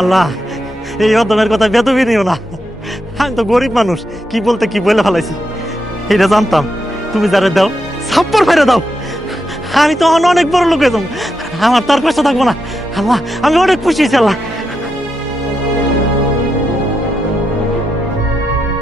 আল্লাহ, এই অদমের কথা বেদবি নিও না। আমি তো গরিব মানুষ, কি বলতে কি বলে ফেলাইছি। এটা জানতাম, তুমি যারা দাও ছাপ্পর ফেরে দাও। আমি তো অনেক বড় লোক হয়ে যাবো, আমার তার কষ্ট থাকবো না। আল্লাহ, আমি অনেক খুশি হয়েছি। আল্লাহ,